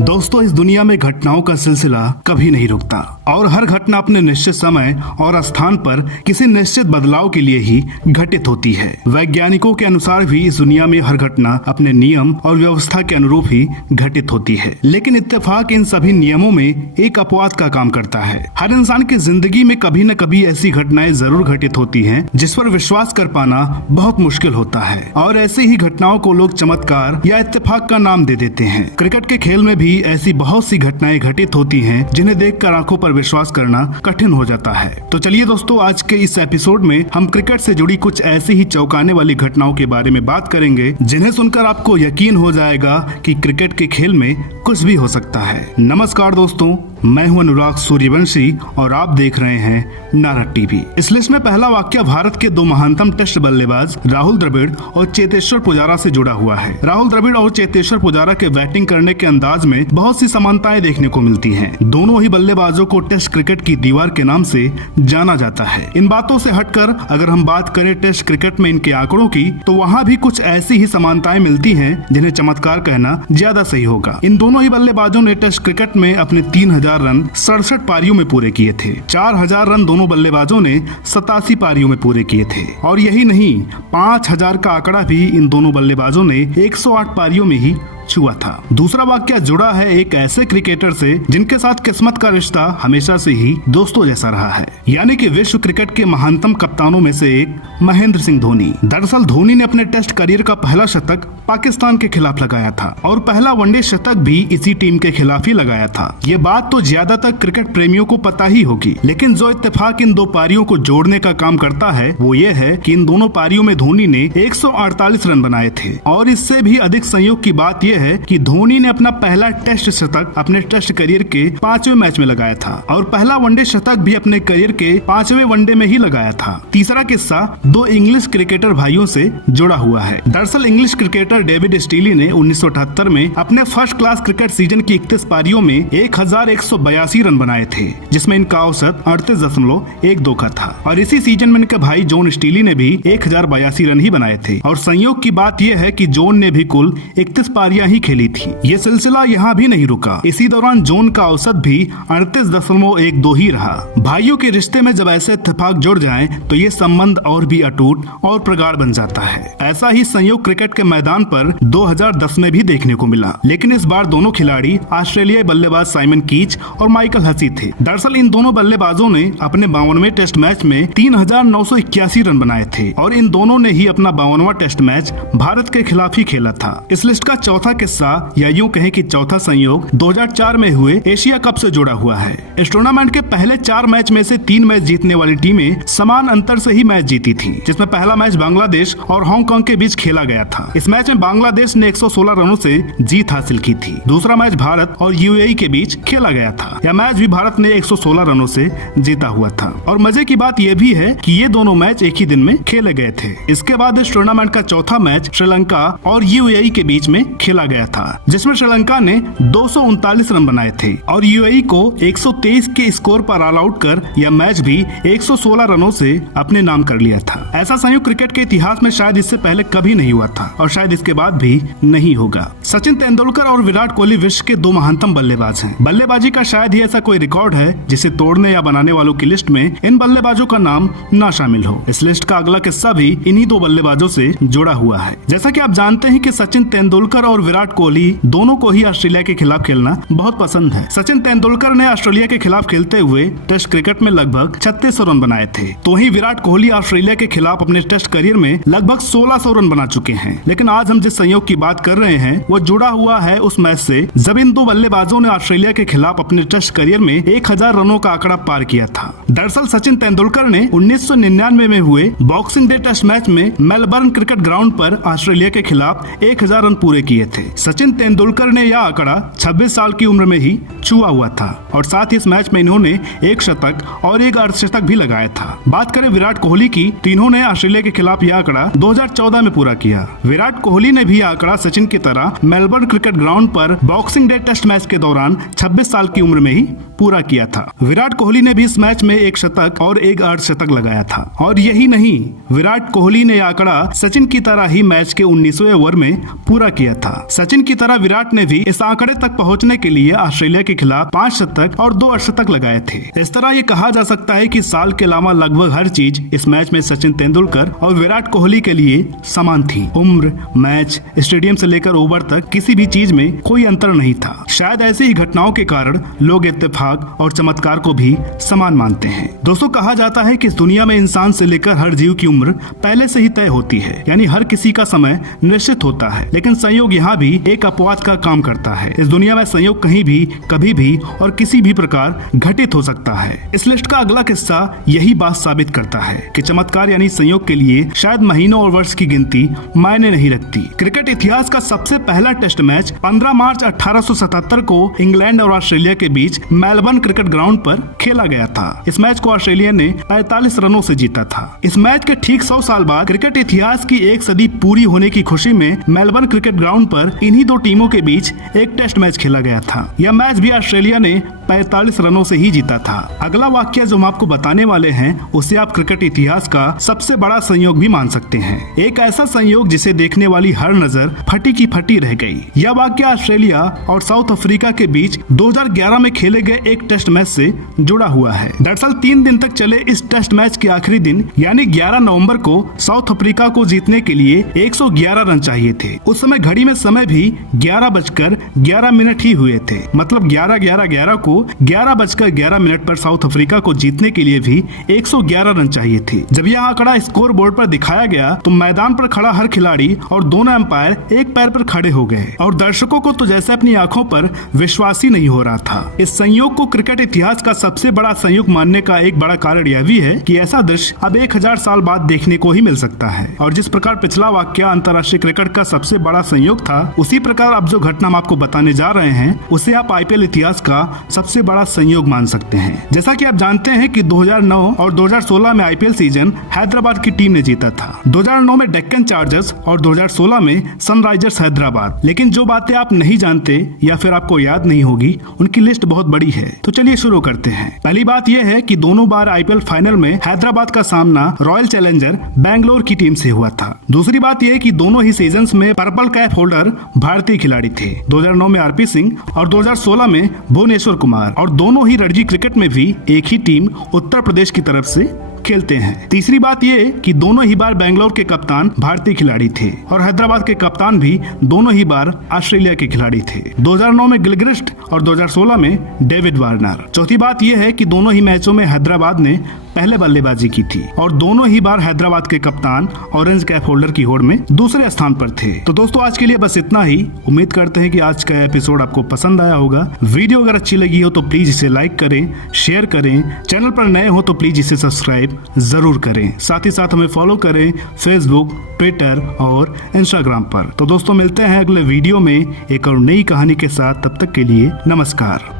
दोस्तों, इस दुनिया में घटनाओं का सिलसिला कभी नहीं रुकता और हर घटना अपने निश्चित समय और स्थान पर किसी निश्चित बदलाव के लिए ही घटित होती है। वैज्ञानिकों के अनुसार भी इस दुनिया में हर घटना अपने नियम और व्यवस्था के अनुरूप ही घटित होती है, लेकिन इत्तेफाक इन सभी नियमों में एक अपवाद का काम करता है। हर इंसान की जिंदगी में कभी न कभी ऐसी घटनाएं जरूर घटित होती हैं जिस पर विश्वास कर पाना बहुत मुश्किल होता है, और ऐसी ही घटनाओं को लोग चमत्कार या इत्तेफाक का नाम दे देते हैं। क्रिकेट के खेल में भी ऐसी बहुत सी घटनाएं घटित होती हैं जिन्हें देखकर आंखों पर विश्वास करना कठिन हो जाता है। तो चलिए दोस्तों, आज के इस एपिसोड में हम क्रिकेट से जुड़ी कुछ ऐसी ही चौंकाने वाली घटनाओं के बारे में बात करेंगे जिन्हें सुनकर आपको यकीन हो जाएगा कि क्रिकेट के खेल में कुछ भी हो सकता है। नमस्कार दोस्तों, मैं हूं अनुराग सूर्यवंशी और आप देख रहे हैं नारद टीवी। इस लिस्ट में पहला वाक्य भारत के दो महानतम टेस्ट बल्लेबाज राहुल द्रविड़ और चेतेश्वर पुजारा से जुड़ा हुआ है। राहुल द्रविड़ और चेतेश्वर पुजारा के बैटिंग करने के अंदाज में बहुत सी समानताएं देखने को मिलती हैं। दोनों ही बल्लेबाजों को टेस्ट क्रिकेट की दीवार के नाम से जाना जाता है। इन बातों से हटकर अगर हम बात करें टेस्ट क्रिकेट में इनके आंकड़ों की, तो वहाँ भी कुछ ऐसी ही समानताएं मिलती हैं जिन्हें चमत्कार कहना ज्यादा सही होगा। इन दोनों ही बल्लेबाजों ने टेस्ट क्रिकेट में अपने 3000 रन 67 पारियों में पूरे किए थे। 4000 रन दोनों बल्लेबाजों ने 87 पारियों में पूरे किए थे। और यही नहीं, 5000 का आंकड़ा भी इन दोनों बल्लेबाजों ने 108 पारियों में ही छुआ था। दूसरा वाक्य जुड़ा है एक ऐसे क्रिकेटर से जिनके साथ किस्मत का रिश्ता हमेशा से ही दोस्तों जैसा रहा है, यानी कि विश्व क्रिकेट के महानतम कप्तानों में से एक महेंद्र सिंह धोनी। दरअसल धोनी ने अपने टेस्ट करियर का पहला शतक पाकिस्तान के खिलाफ लगाया था और पहला वनडे शतक भी इसी टीम के खिलाफ ही लगाया था। ये बात तो ज्यादातर क्रिकेट प्रेमियों को पता ही होगी, लेकिन जो इत्तेफाक इन दो पारियों को जोड़ने का काम करता है वो ये है कि इन दोनों पारियों में धोनी ने 148 रन बनाए थे। और इससे भी अधिक संयोग की बात यह है कि धोनी ने अपना पहला टेस्ट शतक अपने टेस्ट करियर के 5वें मैच में लगाया था और पहला वनडे शतक भी अपने करियर के 5वें वनडे में ही लगाया था। तीसरा किस्सा दो इंग्लिश क्रिकेटर भाइयों से जुड़ा हुआ है। दरअसल इंग्लिश क्रिकेटर डेविड स्टीली ने 1978 में अपने फर्स्ट क्लास क्रिकेट सीजन की 31 पारियों में 1182 रन बनाए थे, जिसमें इनका औसत 38.12 का था। और इसी सीजन में इनके भाई जॉन स्टीली ने भी 1082 रन ही बनाए थे। और संयोग की बात यह है कि जॉन ने भी कुल 31 पारियां ही खेली थी। ये सिलसिला यहाँ भी नहीं रुका। इसी दौरान जॉन का औसत भी 38.12 ही रहा। भाइयों के रिश्ते में जब ऐसे इत्तेफाक जुड़ जाएं, तो ये संबंध और भी अटूट और प्रगाढ़ बन जाता है। ऐसा ही संयोग क्रिकेट के मैदान पर 2010 में भी देखने को मिला, लेकिन इस बार दोनों खिलाड़ी ऑस्ट्रेलियाई बल्लेबाज साइमन कीच और माइकल हसी थे। दरअसल इन दोनों बल्लेबाजों ने अपने 52वें टेस्ट मैच में 3981 रन बनाए थे और इन दोनों ने ही अपना 52वां टेस्ट मैच भारत के खिलाफ ही खेला था। इस लिस्ट का चौथा किस्सा या यूं कहें कि चौथा संयोग 2004 में हुए एशिया कप से जुड़ा हुआ है। इस टूर्नामेंट के पहले 4 मैच में से 3 मैच जीतने वाली टीमें समान अंतर से ही मैच जीती थी, जिसमें पहला मैच बांग्लादेश और हांगकांग के बीच खेला गया था। इस मैच में बांग्लादेश ने 116 रनों से जीत हासिल की थी। दूसरा मैच भारत और यूएई के बीच खेला गया था। यह मैच भी भारत ने 116 रनों से जीता हुआ था। और मजे की बात यह भी है कि ये दोनों मैच एक ही दिन में खेले गए थे। इसके बाद इस टूर्नामेंट का चौथा मैच श्रीलंका और यूएई के बीच में खेला गया था, जिसमें श्रीलंका ने 239 रन बनाए थे और यूएई को 123 के स्कोर पर ऑल आउट कर यह मैच भी 116 रनों से अपने नाम कर लिया था। ऐसा संयुक्त क्रिकेट के इतिहास में शायद इससे पहले कभी नहीं हुआ था और शायद इसके बाद भी नहीं होगा। सचिन तेंदुलकर और विराट कोहली विश्व के दो महानतम बल्लेबाज हैं। बल्लेबाजी का शायद ही ऐसा कोई रिकॉर्ड है जिसे तोड़ने या बनाने वालों की लिस्ट में इन बल्लेबाजों का नाम ना शामिल हो। इस लिस्ट का अगला किस्सा भी इन्हीं दो बल्लेबाजों से जुड़ा हुआ है। जैसा कि आप जानते हैं कि सचिन तेंदुलकर और विराट कोहली दोनों को ही ऑस्ट्रेलिया के खिलाफ खेलना बहुत पसंद है। सचिन तेंदुलकर ने ऑस्ट्रेलिया के खिलाफ खेलते हुए टेस्ट क्रिकेट में लगभग 3600 रन बनाए थे, तो ही विराट कोहली ऑस्ट्रेलिया के खिलाफ अपने टेस्ट करियर में लगभग 1600 रन बना चुके हैं। लेकिन आज हम जिस संयोग की बात कर रहे हैं वो जुड़ा हुआ है उस मैच से जब इन दो बल्लेबाजों ने ऑस्ट्रेलिया के खिलाफ अपने टेस्ट करियर में 1000 रनों का आंकड़ा पार किया था। दरअसल सचिन तेंदुलकर ने 1999 में हुए बॉक्सिंग डे टेस्ट मैच में मेलबर्न क्रिकेट ग्राउंड पर ऑस्ट्रेलिया के खिलाफ 1000 रन पूरे किए थे। सचिन तेंदुलकर ने यह आंकड़ा 26 साल की उम्र में ही छुआ हुआ था और साथ ही इस मैच में इन्होंने एक शतक और एक अर्धशतक भी लगाया था। बात करें विराट कोहली की, तो इन्होंने ऑस्ट्रेलिया के खिलाफ यह आंकड़ा 2014 में पूरा किया। विराट कोहली ने भी आंकड़ा सचिन की तरह मेलबर्न क्रिकेट ग्राउंड पर बॉक्सिंग डे टेस्ट मैच के दौरान 26 साल की उम्र में ही पूरा किया था। विराट कोहली ने भी इस मैच में एक शतक और एक अर्धशतक लगाया था। और यही नहीं, विराट कोहली ने आंकड़ा सचिन की तरह ही मैच के 19वें ओवर में पूरा किया था। सचिन की तरह विराट ने भी इस आंकड़े तक पहुंचने के लिए ऑस्ट्रेलिया के खिलाफ 5 शतक और 2 अर्धशतक लगाए थे। इस तरह ये कहा जा सकता है कि साल के अलावा लगभग हर चीज इस मैच में सचिन तेंदुलकर और विराट कोहली के लिए समान थी। उम्र, मैच, स्टेडियम से लेकर ओवर तक किसी भी चीज में कोई अंतर नहीं था। शायद ऐसी ही घटनाओं के कारण लोग इत्तेफाक और चमत्कार को भी समान मानते हैं। दोस्तों, कहा जाता है कि इस दुनिया में इंसान से लेकर हर जीव की उम्र पहले से ही तय होती है, यानी हर किसी का समय निश्चित होता है। लेकिन संयोग यहाँ भी एक अपवाद का काम करता है। इस दुनिया में संयोग कहीं भी, कभी भी और किसी भी प्रकार घटित हो सकता है। इस लिस्ट का अगला किस्सा यही बात साबित करता है कि चमत्कार यानी संयोग के लिए शायद महीनों और वर्ष की गिनती मायने नहीं रखती। क्रिकेट इतिहास का सबसे पहला टेस्ट मैच 15 मार्च 1877 को इंग्लैंड और ऑस्ट्रेलिया के बीच मेलबर्न क्रिकेट ग्राउंड पर खेला गया था। इस मैच को ऑस्ट्रेलिया ने 45 रनों से जीता था। इस मैच के ठीक 100 साल बाद क्रिकेट इतिहास की एक सदी पूरी होने की खुशी में मेलबर्न क्रिकेट ग्राउंड पर इन्हीं दो टीमों के बीच एक टेस्ट मैच खेला गया था। यह मैच भी ऑस्ट्रेलिया ने 45 रनों से ही जीता था। अगला वाक्य जो हम आपको बताने वाले हैं उसे आप क्रिकेट इतिहास का सबसे बड़ा संयोग भी मान सकते हैं। एक ऐसा संयोग जिसे देखने वाली हर नजर फटी की फटी रह गई। यह वाक्य ऑस्ट्रेलिया और साउथ अफ्रीका के बीच 2011 में खेले गए एक टेस्ट मैच से जुड़ा हुआ है। दरअसल 3 दिन तक चले इस टेस्ट मैच के आखिरी दिन यानी 11 नवंबर को साउथ अफ्रीका को जीतने के लिए 111 रन चाहिए थे। उस समय घड़ी में समय भी 11:11 ही हुए थे। मतलब 11:11 को 11:11 पर साउथ अफ्रीका को जीतने के लिए भी 111 रन चाहिए थे। जब यह आंकड़ा स्कोर बोर्ड पर दिखाया गया तो मैदान पर खड़ा हर खिलाड़ी और दोनों एम्पायर एक पैर पर खड़े हो गए और दर्शकों को तो जैसे अपनी आंखों पर विश्वास ही नहीं हो रहा था। इस संयोग को क्रिकेट इतिहास का सबसे बड़ा संयोग मानने का एक बड़ा कारण यह भी है कि ऐसा दृश्य अब 1000 साल बाद देखने को ही मिल सकता है। और जिस प्रकार पिछला वाक्य अंतर्राष्ट्रीय क्रिकेट का सबसे बड़ा संयोग था, उसी प्रकार अब जो घटना हम आपको बताने जा रहे हैं उसे आप आईपीएल इतिहास का सबसे बड़ा संयोग मान सकते हैं। जैसा कि आप जानते हैं कि 2009 और 2016 में आईपीएल सीजन हैदराबाद की टीम ने जीता था। 2009 में डेक्कन चार्जर्स और 2016 में सनराइजर्स हैदराबाद। लेकिन जो बातें आप नहीं जानते या फिर आपको याद नहीं होगी उनकी लिस्ट बहुत बड़ी है। तो चलिए शुरू करते हैं। पहली बात यह है कि दोनों बार आईपीएल फाइनल में हैदराबाद का सामना रॉयल चैलेंजर बैंगलोर की टीम से हुआ था। दूसरी बात यह है कि दोनों ही सीजन्स में पर्पल कैप होल्डर भारतीय खिलाड़ी थे। 2009 में आरपी सिंह और 2016 में भुवनेश्वर कुमार। और दोनों ही रणजी क्रिकेट में भी एक ही टीम उत्तर प्रदेश की तरफ से खेलते हैं। तीसरी बात ये कि दोनों ही बार बेंगलोर के कप्तान भारतीय खिलाड़ी थे और हैदराबाद के कप्तान भी दोनों ही बार ऑस्ट्रेलिया के खिलाड़ी थे। 2009 में गिलक्रिस्ट और 2016 में डेविड वार्नर। चौथी बात यह है कि दोनों ही मैचों में हैदराबाद ने पहले बल्लेबाजी की थी और दोनों ही बार हैदराबाद के कप्तान ऑरेंज कैप होल्डर की होड़ में दूसरे स्थान पर थे। तो दोस्तों, आज के लिए बस इतना ही। उम्मीद करते हैं कि आज का एपिसोड आपको पसंद आया होगा। वीडियो अगर अच्छी लगी हो तो प्लीज इसे लाइक करें, शेयर करें। चैनल पर नए हो तो प्लीज इसे सब्सक्राइब जरूर करें। साथ ही साथ हमें फॉलो करें फेसबुक, ट्विटर और इंस्टाग्राम पर। तो दोस्तों, मिलते हैं अगले वीडियो में एक और नई कहानी के साथ। तब तक के लिए नमस्कार।